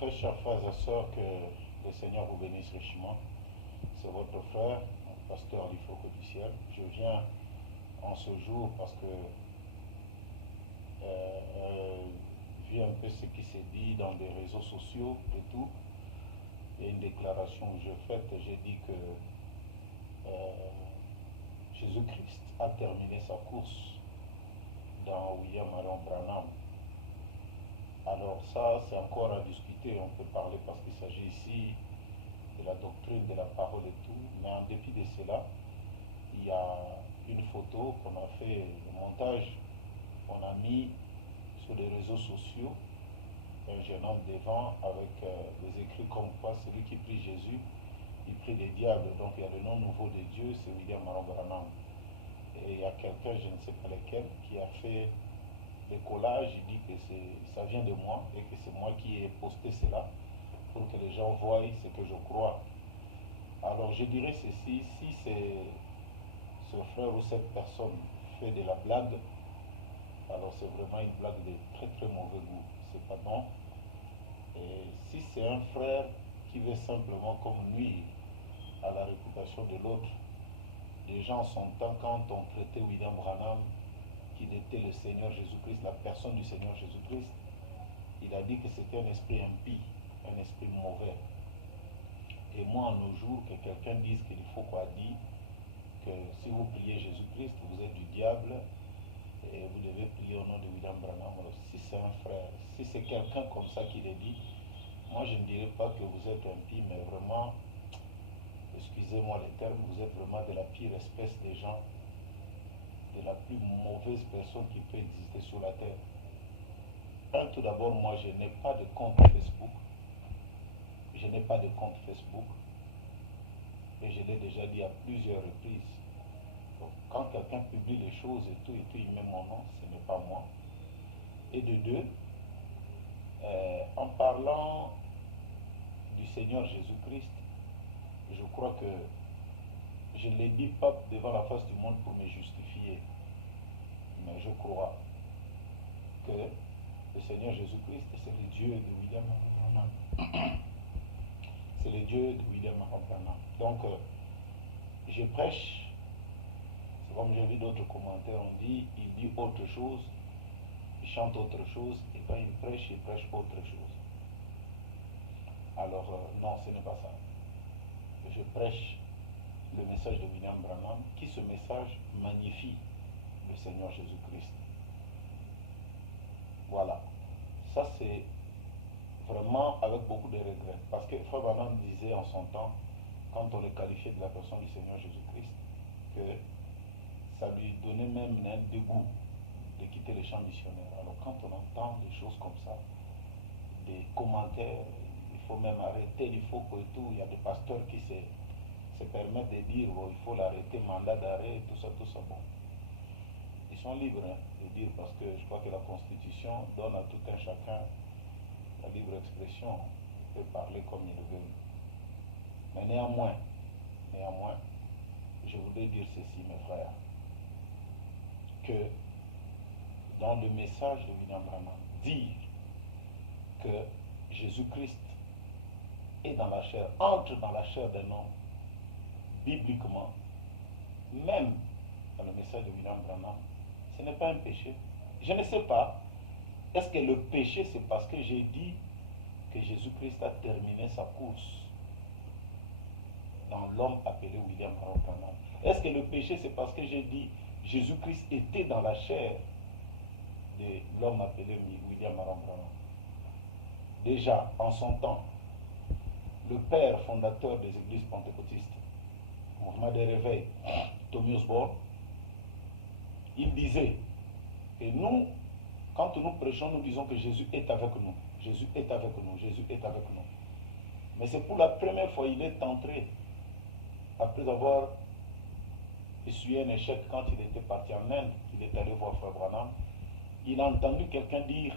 Très chers frères et sœurs, que le Seigneur vous bénisse richement. C'est votre frère, pasteur Lifoco du ciel. Je viens en ce jour parce que vu un peu ce qui s'est dit dans les réseaux sociaux et tout, il y a une déclaration que j'ai faite, j'ai dit que Jésus-Christ a terminé sa course dans William Marion Branham. Alors ça, c'est encore à discuter, on peut parler parce qu'il s'agit ici de la doctrine, de la parole et tout, mais en dépit de cela, il y a une photo qu'on a fait, le montage qu'on a mis sur les réseaux sociaux, un jeune homme devant avec des écrits comme quoi celui qui prie Jésus, il prie des diables. Donc il y a le nom nouveau de Dieu, c'est William Marion Branham. Et il y a quelqu'un, je ne sais pas lequel, qui a fait des collages, il dit que ça vient de moi et que c'est moi qui ai posté cela pour que les gens voient ce que je crois. Alors je dirais ceci, si ce frère ou cette personne fait de la blague, alors c'est vraiment une blague de très très mauvais goût, c'est pas bon. Et si c'est un frère qui veut simplement comme nuire à la réputation de l'autre, les gens en son temps, quand on traitait William Branham, qu'il était le Seigneur Jésus-Christ, la personne du Seigneur Jésus-Christ, il a dit que c'était un esprit impie, un esprit mauvais. Et moi, en nos jours, que quelqu'un dise qu'il faut quoi dire, que si vous priez Jésus-Christ, vous êtes du diable, et vous devez prier au nom de William Branham. Alors, si c'est un frère, si c'est quelqu'un comme ça qui le dit, moi je ne dirais pas que vous êtes impie, mais vraiment, excusez-moi les termes, vous êtes vraiment de la pire espèce des gens, de la plus mauvaise personne qui peut exister sur la terre. Tout d'abord, moi je n'ai pas de compte Facebook. Je n'ai pas de compte Facebook. Et je l'ai déjà dit à plusieurs reprises. Donc, quand quelqu'un publie les choses et tout, il met mon nom, ce n'est pas moi. Et de deux, en parlant du Seigneur Jésus-Christ, je crois que je ne l'ai dit pas devant la face du monde pour me justifier, mais je crois que le Seigneur Jésus-Christ, c'est le Dieu de William Branham. C'est le Dieu de William Branham. Donc, je prêche, c'est comme j'ai vu d'autres commentaires, on dit, il dit autre chose, il chante autre chose, et quand il prêche autre chose. Alors, non, ce n'est pas ça. Je prêche le message de William Branham, qui ce message magnifie le Seigneur Jésus-Christ. Voilà. Ça, c'est vraiment avec beaucoup de regrets. Parce que Frère Branham disait en son temps, quand on le qualifiait de la personne du Seigneur Jésus-Christ, que ça lui donnait même un dégoût de quitter les champs missionnaires. Alors quand on entend des choses comme ça, des commentaires, il faut même arrêter, il faut que tout, il y a des pasteurs qui se permettent de dire, bon, il faut l'arrêter, mandat d'arrêt, tout ça, bon. Ils sont libres de dire, parce que je crois que la Constitution donne à tout un chacun la libre expression, il peut parler comme il veut. Mais néanmoins, je voudrais dire ceci, mes frères, que dans le message de William Branham, dire que Jésus-Christ est dans la chair, entre dans la chair d'un homme, bibliquement, même dans le message de William Branham, ce n'est pas un péché. Je ne sais pas, est-ce que le péché c'est parce que j'ai dit que Jésus-Christ a terminé sa course dans l'homme appelé William Branham? Est-ce que le péché c'est parce que j'ai dit Jésus-Christ était dans la chair de l'homme appelé William Branham? Déjà, en son temps, le père fondateur des églises pentecôtistes, mouvement des réveils, Tommy Osborne, il disait que nous, quand nous prêchons, nous disons que Jésus est avec nous. Jésus est avec nous, Jésus est avec nous. Mais c'est pour la première fois qu'il est entré, après avoir essuyé un échec quand il était parti en Inde, il est allé voir Frère Branham, il a entendu quelqu'un dire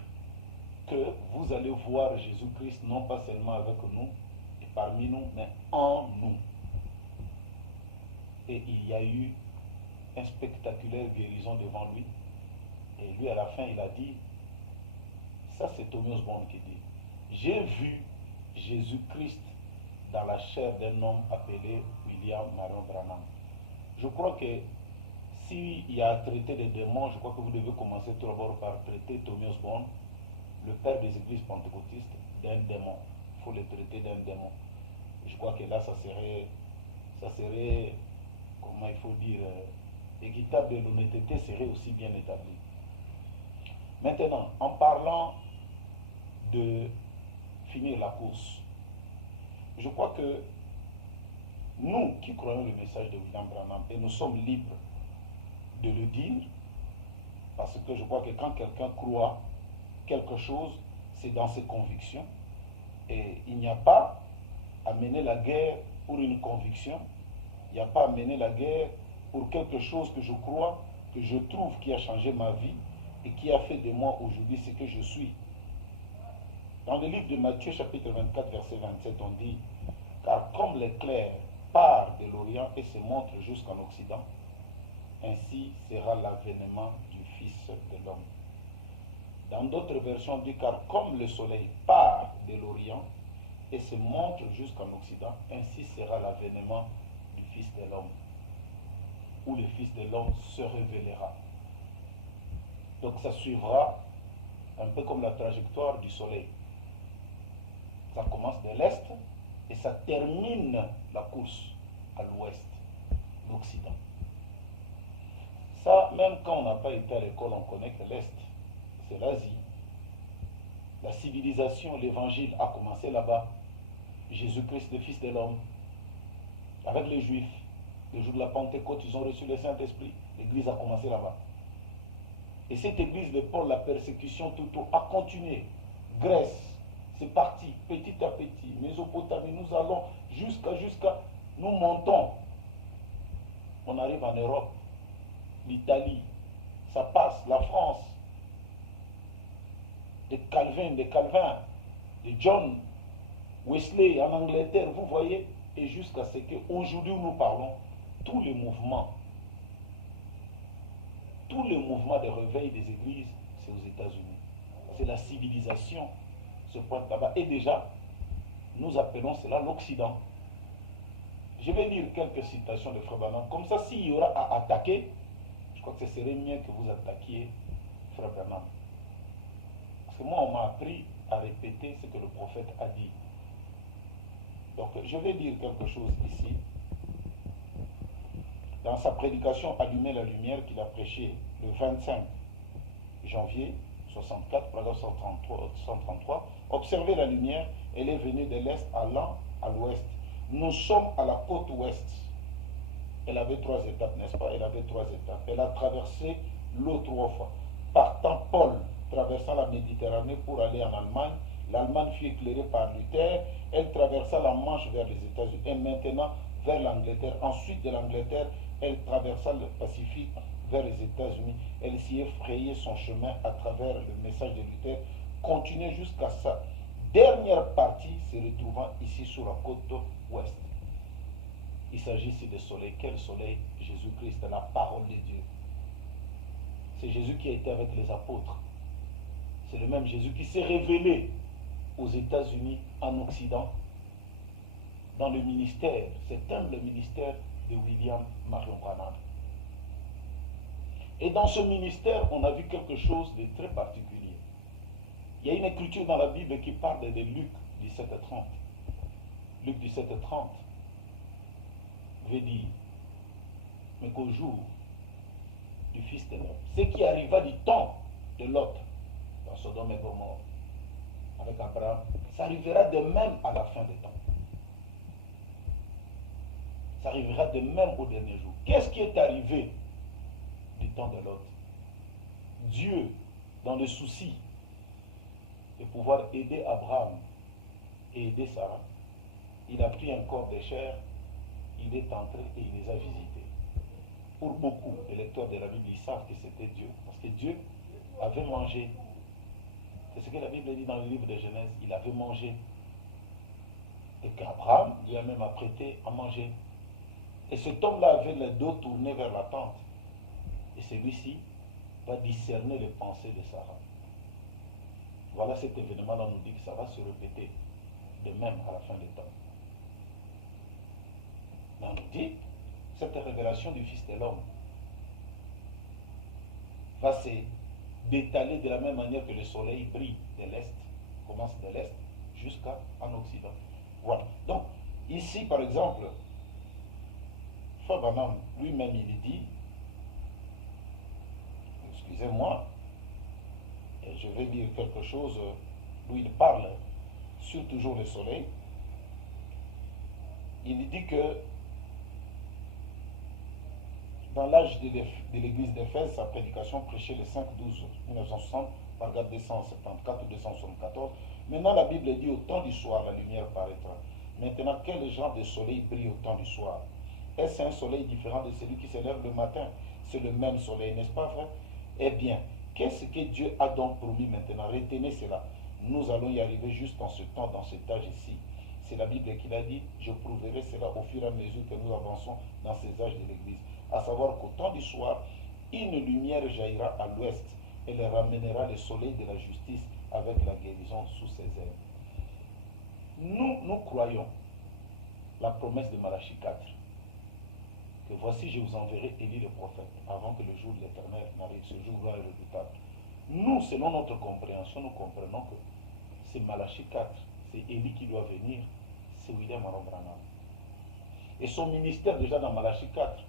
que vous allez voir Jésus-Christ non pas seulement avec nous et parmi nous, mais en nous. Et il y a eu une spectaculaire guérison devant lui. Et lui, à la fin, il a dit, ça c'est Tommy Osborne qui dit, j'ai vu Jésus-Christ dans la chair d'un homme appelé William Marion Branham. Je crois que s'il y a à traiter des démons, je crois que vous devez commencer tout d'abord par traiter Tommy Osborne, le père des églises pentecôtistes, d'un démon. Il faut le traiter d'un démon. Je crois que là, ça serait comment il faut dire, équitable et l'honnêteté serait aussi bien établie. Maintenant, en parlant de finir la course, je crois que nous qui croyons le message de William Branham, et nous sommes libres de le dire, parce que je crois que quand quelqu'un croit quelque chose, c'est dans ses convictions, et il n'y a pas à mener la guerre pour une conviction, il n'y a pas à mener la guerre pour quelque chose que je crois, que je trouve qui a changé ma vie et qui a fait de moi aujourd'hui ce que je suis. Dans le livre de Matthieu chapitre 24 verset 27, on dit: car comme l'éclair part de l'Orient et se montre jusqu'en Occident, ainsi sera l'avènement du Fils de l'homme. Dans d'autres versions, on dit: car comme le soleil part de l'Orient et se montre jusqu'en Occident, ainsi sera l'avènement du Fils de l'homme, où le Fils de l'homme se révélera. Donc ça suivra un peu comme la trajectoire du soleil. Ça commence de l'Est et ça termine la course à l'Ouest, l'Occident. Ça, même quand on n'a pas été à l'école, on connaît que l'Est, c'est l'Asie. La civilisation, l'évangile a commencé là-bas. Jésus-Christ, le Fils de l'homme, avec les Juifs, le jour de la Pentecôte, ils ont reçu le Saint-Esprit. L'église a commencé là-bas. Et cette église de Paul, la persécution tout a continué. Grèce, c'est parti petit à petit. Mésopotamie, nous allons jusqu'à, nous montons. On arrive en Europe, l'Italie, ça passe, la France, de Calvin, de John Wesley en Angleterre, vous voyez, et jusqu'à ce qu'aujourd'hui nous parlons, tous les mouvements de réveil des églises, c'est aux États-Unis. C'est la civilisation se pointe là-bas. Et déjà, nous appelons cela l'Occident. Je vais lire quelques citations de Frère Branham. Comme ça, s'il y aura à attaquer, je crois que ce serait mieux que vous attaquiez Frère Branham. Parce que moi, on m'a appris à répéter ce que le prophète a dit. Donc, je vais dire quelque chose ici. Dans sa prédication Allumer la lumière qu'il a prêchée le 25 janvier 64, paragraphe 133, observez la lumière, elle est venue de l'Est allant à l'Ouest. Nous sommes à la côte Ouest. Elle avait 3 étapes, n'est-ce pas? Elle avait 3 étapes. Elle a traversé l'eau 3 fois. Partant Paul, traversant la Méditerranée pour aller en Allemagne, l'Allemagne fut éclairée par Luther, elle traversa la Manche vers les États-Unis et maintenant vers l'Angleterre. Ensuite de l'Angleterre, elle traversa le Pacifique vers les États-Unis. Elle s'y est frayé son chemin à travers le message de Luther, continuait jusqu'à sa dernière partie, se retrouvant ici sur la côte ouest. Il s'agit ici de soleil. Quel soleil? Jésus-Christ, la parole de Dieu. C'est Jésus qui a été avec les apôtres. C'est le même Jésus qui s'est révélé aux États-Unis, en Occident, dans le ministère, cet humble ministère de William Marion Branham. Et dans ce ministère, on a vu quelque chose de très particulier. Il y a une écriture dans la Bible qui parle de Luc 17:30. Luc 17:30 veut dire, mais qu'au jour du Fils de l'homme, ce qui arriva du temps de Lot, dans Sodome et Gomorrhe, avec Abraham, ça arrivera de même à la fin des temps. Ça arrivera de même au dernier jour. Qu'est-ce qui est arrivé du temps de Lot? Dieu, dans le souci de pouvoir aider Abraham et aider Sarah, il a pris un corps de chair, il est entré et il les a visités. Pour beaucoup de lecteurs de la Bible, ils savent que c'était Dieu, parce que Dieu avait mangé. C'est ce que la Bible dit dans le livre de Genèse, il avait mangé. Et qu'Abraham lui a même apprêté à manger. Et cet homme-là avait le dos tourné vers la tente. Et celui-ci va discerner les pensées de Sarah. Voilà, cet événement-là nous dit que ça va se répéter. de même à la fin des temps. Mais on nous dit, cette révélation du Fils de l'homme va se d'étaler de la même manière que le soleil brille de l'Est, commence de l'Est jusqu'en Occident. Voilà. Donc, ici, par exemple, Frère Branham lui-même, il dit, excusez-moi, je vais dire quelque chose où il parle sur toujours le soleil. Il dit que dans l'âge de l'église d'Éphèse, sa prédication prêchait le 5-12-1960, paragraphe 274 ou 274. Maintenant, la Bible dit au temps du soir, la lumière paraîtra. Maintenant, quel genre de soleil brille au temps du soir? Est-ce un soleil différent de celui qui se lève le matin? C'est le même soleil, n'est-ce pas vrai? Eh bien, qu'est-ce que Dieu a donc promis maintenant? Retenez cela. Nous allons y arriver juste en ce temps, dans cet âge ici. C'est la Bible qui l'a dit. Je prouverai cela au fur et à mesure que nous avançons dans ces âges de l'Église. À savoir qu'au temps du soir, une lumière jaillira à l'ouest et elle ramènera le soleil de la justice avec la guérison sous ses ailes. Nous croyons la promesse de Malachie 4, que voici je vous enverrai Élie le prophète, avant que le jour de l'Éternel n'arrive, ce jour-là est redoutable. Nous, selon notre compréhension, nous comprenons que c'est Malachie 4, c'est Élie qui doit venir, c'est William Aaron Branham. Et son ministère, déjà dans Malachie 4,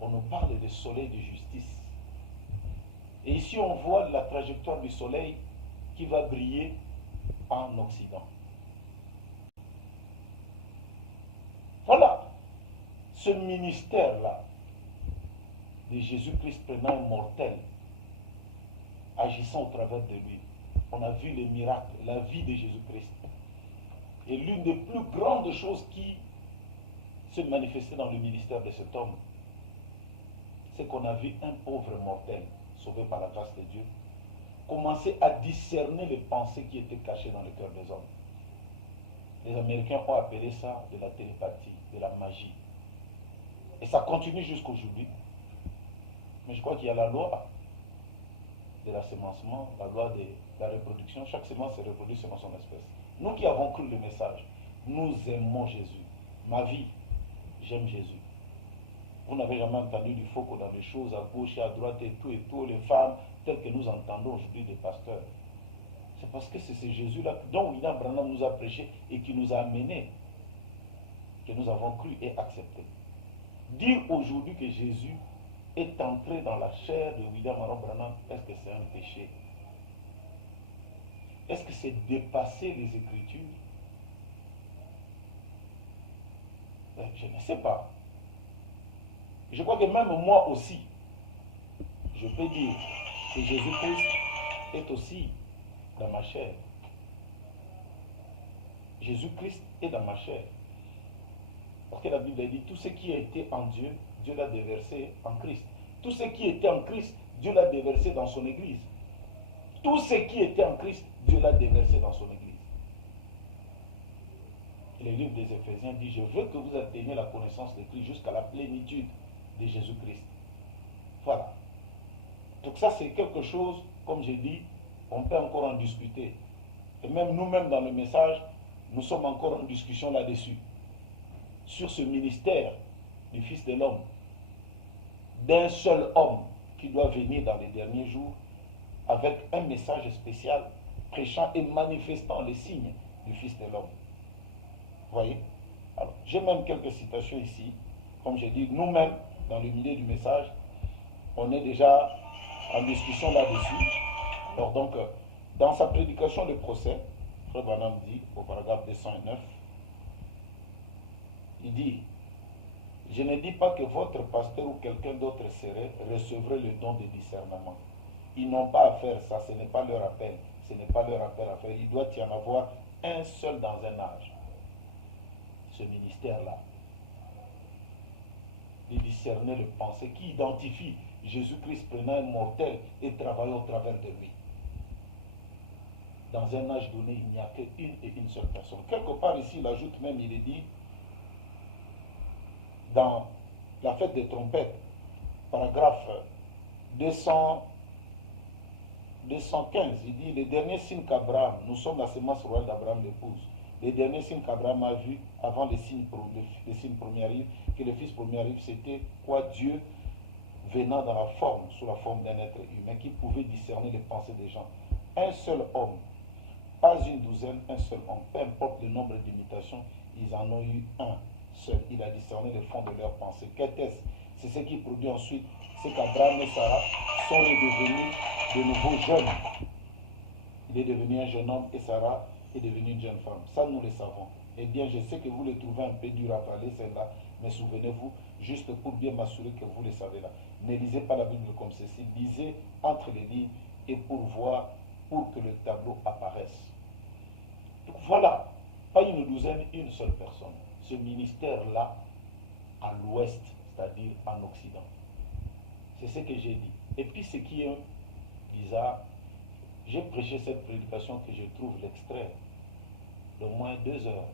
on nous parle de soleil de justice. Et ici, on voit la trajectoire du soleil qui va briller en Occident. Voilà ce ministère-là de Jésus-Christ prenant un mortel, agissant au travers de lui. On a vu les miracles, la vie de Jésus-Christ. Et l'une des plus grandes choses qui se manifestait dans le ministère de cet homme, c'est qu'on a vu un pauvre mortel, sauvé par la grâce de Dieu, commencer à discerner les pensées qui étaient cachées dans le cœur des hommes. Les Américains ont appelé ça de la télépathie, de la magie. Et ça continue jusqu'aujourd'hui. Mais je crois qu'il y a la loi de l'assémencement, la loi de la reproduction. Chaque semence se reproduit selon son espèce. Nous qui avons cru le message, nous aimons Jésus. Ma vie, j'aime Jésus. Vous n'avez jamais entendu du faux dans les choses à gauche et à droite et tout, les femmes telles que nous entendons aujourd'hui des pasteurs. C'est parce que c'est ce Jésus-là dont William Branham nous a prêché et qui nous a amenés, que nous avons cru et accepté. Dire aujourd'hui que Jésus est entré dans la chair de William Aaron Branham, est-ce que c'est un péché? Est-ce que c'est dépasser les Écritures? Je ne sais pas. Je crois que même moi aussi, je peux dire que Jésus-Christ est aussi dans ma chair. Jésus-Christ est dans ma chair. Parce que la Bible dit, tout ce qui a été en Dieu, Dieu l'a déversé en Christ. Tout ce qui était en Christ, Dieu l'a déversé dans son Église. Tout ce qui était en Christ, Dieu l'a déversé dans son Église. Et le livre des Éphésiens dit, je veux que vous atteigniez la connaissance de Christ jusqu'à la plénitude de Jésus-Christ. Voilà. Donc ça, c'est quelque chose, comme j'ai dit, on peut encore en discuter. Et même nous-mêmes dans le message, nous sommes encore en discussion là-dessus. Sur ce ministère du Fils de l'homme, d'un seul homme qui doit venir dans les derniers jours avec un message spécial, prêchant et manifestant les signes du Fils de l'homme. Voyez? Alors, j'ai même quelques citations ici. Comme j'ai dit, nous-mêmes, dans le milieu du message, on est déjà en discussion là-dessus. Alors donc, dans sa prédication de procès, Frère Branham dit, au paragraphe 209, il dit, je ne dis pas que votre pasteur ou quelqu'un d'autre recevrait le don de discernement. Ils n'ont pas à faire ça, ce n'est pas leur appel. Ce n'est pas leur appel à faire. Il doit y en avoir un seul dans un âge. Ce ministère-là. De discerner les pensées qui identifie Jésus-Christ prenant un mortel et travaillant au travers de lui. Dans un âge donné, il n'y a qu'une et une seule personne. Quelque part ici, il ajoute même, il est dit, dans la fête des trompettes, paragraphe 215, il dit, le dernier signe qu'Abraham, nous sommes la sémence royale d'Abraham l'épouse, Les derniers signes qu'Abraham a vus avant les signes premiers arrivent, que le Fils premier arrive, c'était quoi? Dieu venant dans la forme, sous la forme d'un être humain qui pouvait discerner les pensées des gens. Un seul homme, pas une douzaine, un seul homme. Peu importe le nombre d'imitations, ils en ont eu un seul. Il a discerné le fond de leurs pensées. Qu'est-ce? C'est ce qui produit ensuite, c'est qu'Abraham et Sarah sont redevenus de nouveaux jeunes. Il est devenu un jeune homme et Sarah est devenue une jeune femme. Ça, nous le savons. Eh bien, je sais que vous le trouvez un peu dur à parler, celle-là, mais souvenez-vous, juste pour bien m'assurer que vous le savez là. Ne lisez pas la Bible comme ceci, lisez entre les lignes et pour voir, pour que le tableau apparaisse. Donc voilà, pas une douzaine, une seule personne. Ce ministère-là, à l'ouest, c'est-à-dire en Occident. C'est ce que j'ai dit. Et puis ce qui est bizarre, j'ai prêché cette prédication que je trouve l'extrait d'au moins 2 heures.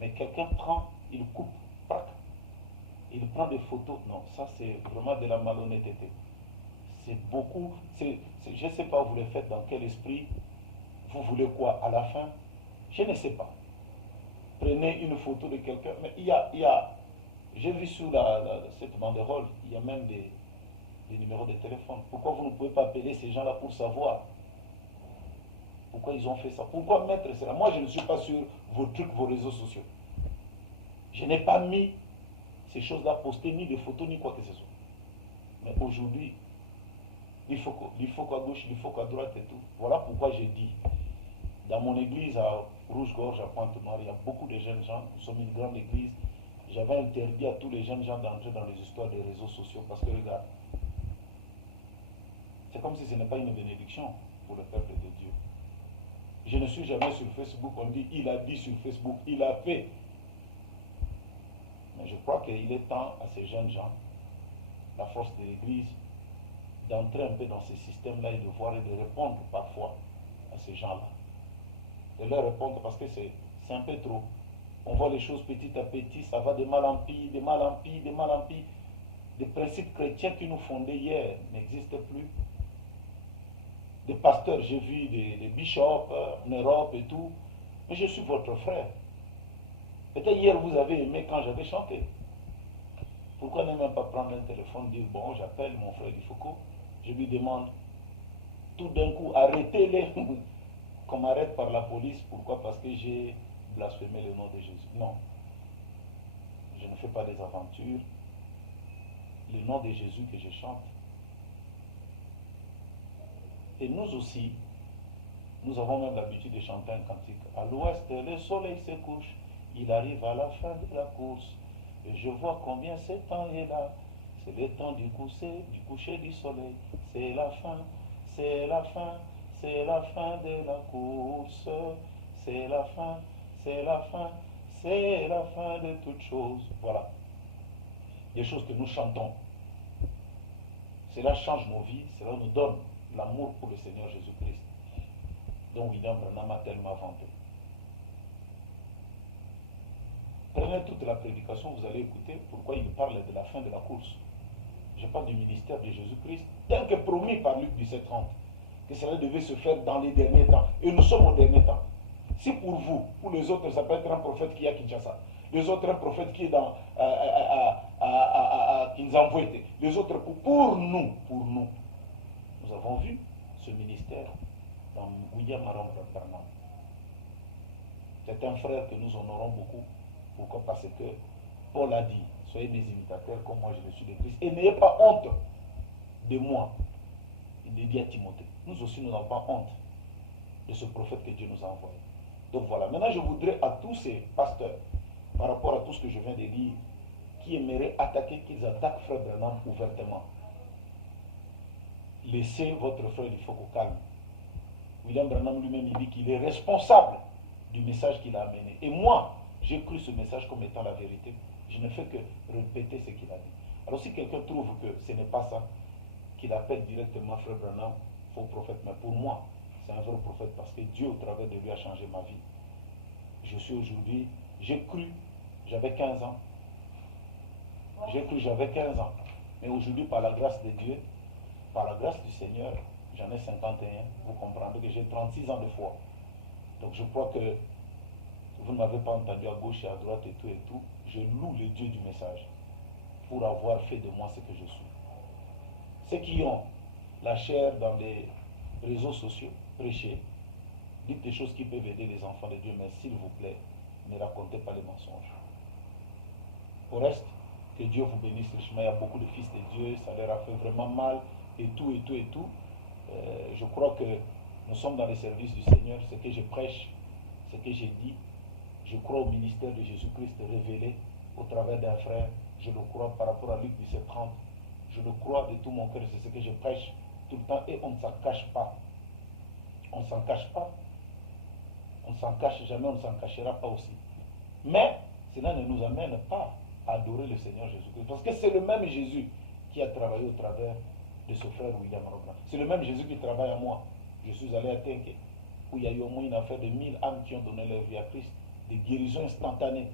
Mais quelqu'un prend, il coupe, pac, il prend des photos. Non, ça c'est vraiment de la malhonnêteté. C'est beaucoup, je ne sais pas, vous le faites dans quel esprit, vous voulez quoi à la fin? Je ne sais pas. Prenez une photo de quelqu'un, mais il y a j'ai vu sur cette banderole, il y a même des numéros de téléphone. Pourquoi vous ne pouvez pas appeler ces gens-là pour savoir pourquoi ils ont fait ça? Pourquoi mettre cela? Moi, je ne suis pas sur vos trucs, vos réseaux sociaux. Je n'ai pas mis ces choses-là postées, ni des photos, ni quoi que ce soit. Mais aujourd'hui, il faut qu'à gauche, il faut qu'à droite et tout. Voilà pourquoi j'ai dit, dans mon église à Rouge-Gorge, à Pointe-Noire, il y a beaucoup de jeunes gens. Nous sommes une grande église. J'avais interdit à tous les jeunes gens d'entrer dans les histoires des réseaux sociaux parce que, regarde, c'est comme si ce n'est pas une bénédiction pour le peuple de Dieu. Je ne suis jamais sur Facebook, on dit, il a dit sur Facebook, il a fait. Mais je crois qu'il est temps à ces jeunes gens, la force de l'Église, d'entrer un peu dans ces systèmes-là et de voir et de répondre parfois à ces gens-là. De leur répondre parce que c'est un peu trop. On voit les choses petit à petit, ça va de mal en pis, de mal en pis, de mal en pis. Des principes chrétiens qui nous fondaient hier n'existent plus. Des pasteurs, j'ai vu des bishops en Europe et tout, mais je suis votre frère. Peut-être hier vous avez aimé quand j'avais chanté. Pourquoi ne même pas prendre un téléphone, dire bon, j'appelle mon frère Ifoko, je lui demande tout d'un coup, arrêtez-les, qu'on m'arrête par la police. Pourquoi? Parce que j'ai blasphémé le nom de Jésus. Non, je ne fais pas des aventures. Le nom de Jésus que je chante. Et nous aussi, nous avons même l'habitude de chanter un cantique. À l'ouest, le soleil se couche, il arrive à la fin de la course. Et je vois combien ce temps est là. C'est le temps du coucher du soleil. C'est la fin, c'est la fin, c'est la fin de la course. C'est la fin, c'est la fin, c'est la fin de toutes choses. Voilà. Des choses que nous chantons. Cela change nos vies, cela nous donne l'amour pour le Seigneur Jésus-Christ. Donc William Branham a tellement vanté. Prenez toute la prédication, vous allez écouter pourquoi il parle de la fin de la course. Je parle du ministère de Jésus-Christ, tel que promis par Luc 17:30, que cela devait se faire dans les derniers temps. Et nous sommes au dernier temps. Si pour vous, pour les autres, ça peut être un prophète qui est à Kinshasa, les autres un prophète qui est dans Kinzamvouete, les autres pour nous, nous avons vu ce ministère dans William Maron Branham. C'est un frère que nous honorons beaucoup. Pourquoi? Parce que Paul a dit, soyez mes imitateurs comme moi je le suis de Christ. Et n'ayez pas honte de moi. Il dit à Timothée. Nous aussi, nous n'avons pas honte de ce prophète que Dieu nous a envoyé. Donc voilà. Maintenant, je voudrais à tous ces pasteurs, par rapport à tout ce que je viens de dire, qui aimeraient attaquer, qu'ils attaquent Frère Branham ouvertement. Laissez votre frère, il faut qu'au calme. William Branham lui-même, il dit qu'il est responsable du message qu'il a amené. Et moi, j'ai cru ce message comme étant la vérité. Je ne fais que répéter ce qu'il a dit. Alors si quelqu'un trouve que ce n'est pas ça, qu'il appelle directement Frère Branham, faux prophète. Mais pour moi, c'est un vrai prophète parce que Dieu, au travers de lui, a changé ma vie. Je suis aujourd'hui, j'ai cru, j'avais 15 ans. J'ai cru, j'avais 15 ans. Mais aujourd'hui, par la grâce de Dieu, par la grâce du Seigneur, j'en ai 51. Vous comprendrez que j'ai 36 ans de foi. Donc je crois que Vous ne m'avez pas entendu à gauche et à droite et tout. Je loue le Dieu du message pour avoir fait de moi ce que je suis. Ceux qui ont la chair dans les réseaux sociaux, prêchez, dites des choses qui peuvent aider les enfants de Dieu, mais s'il vous plaît, ne racontez pas les mensonges. Au reste, que Dieu vous bénisse richement. Il y a beaucoup de fils de Dieu, ça leur a fait vraiment mal, et tout, et tout, et tout. Je crois que nous sommes dans le service du Seigneur. Ce que je prêche, ce que j'ai dit, je crois au ministère de Jésus-Christ révélé au travers d'un frère. Je le crois par rapport à Luc 17:30. Je le crois de tout mon cœur, c'est ce que je prêche tout le temps et on ne s'en cache pas. On ne s'en cache pas. On ne s'en cache jamais, on ne s'en cachera pas aussi. Mais cela ne nous amène pas à adorer le Seigneur Jésus-Christ. Parce que c'est le même Jésus qui a travaillé au travers de ce frère William Robin. C'est le même Jésus qui travaille à moi. Je suis allé à Tenke, où il y a eu au moins une affaire de 1000 âmes qui ont donné leur vie à Christ, des guérisons instantanées.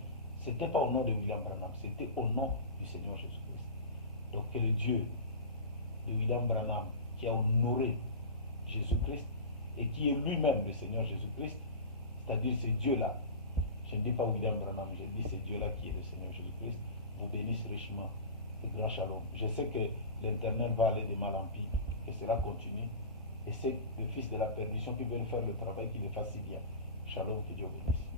Ce n'était pas au nom de William Branham, c'était au nom du Seigneur Jésus-Christ. Donc que le Dieu de William Branham, qui a honoré Jésus-Christ et qui est lui-même le Seigneur Jésus-Christ, c'est-à-dire ce Dieu-là, je ne dis pas William Branham, je dis ce Dieu-là qui est le Seigneur Jésus-Christ, vous bénisse richement et grand shalom. Je sais que l'Éternel va aller de mal en pis, que cela continue, et c'est le fils de la perdition qui veut faire le travail qu'il le fasse si bien. Shalom, que Dieu bénisse.